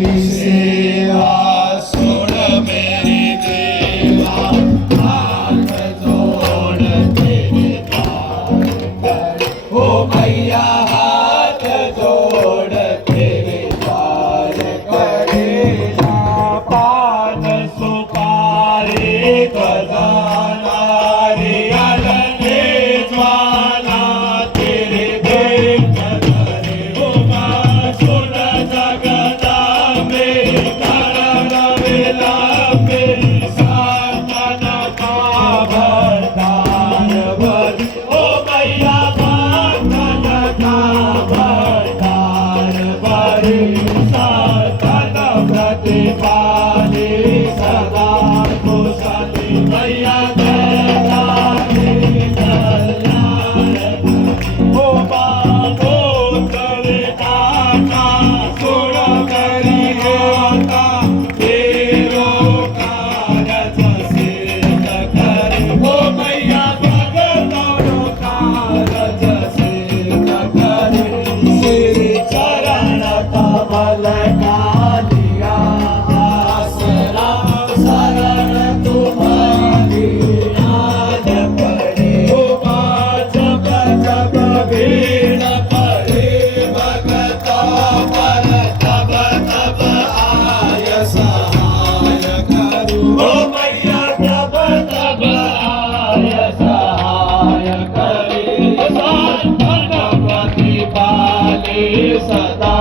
सेवा सोड मेरी देवा हाथ जोड़ तेरे द्वार पर हो मैया हाथ जोड़ तेरे द्वार करे ना पान सुपारी खजाना रे अलने ज्वाला तेरे देख करे हो मां सुन जगदा मेरी करण वेला मेरी साधन का भरदार भर ओ मैया साधन का भरदार भर साधन प्रतिपाले सदा कुशली मैया दयाले कल्याण ओ बाबो करे काका सुर करी आता तेरो कारज सिद्ध करे ओ मैया भगतों कारज सिद्ध करे श्री चरण कमल का लिया आसरा शरण तुम्हारी याद पड़े ओ जब जब भीड़ पड़े भगतों पर तब तब आय सहाय करो ओ मैया तब तब आय सहाय करे साधन प्रतिपाले सदा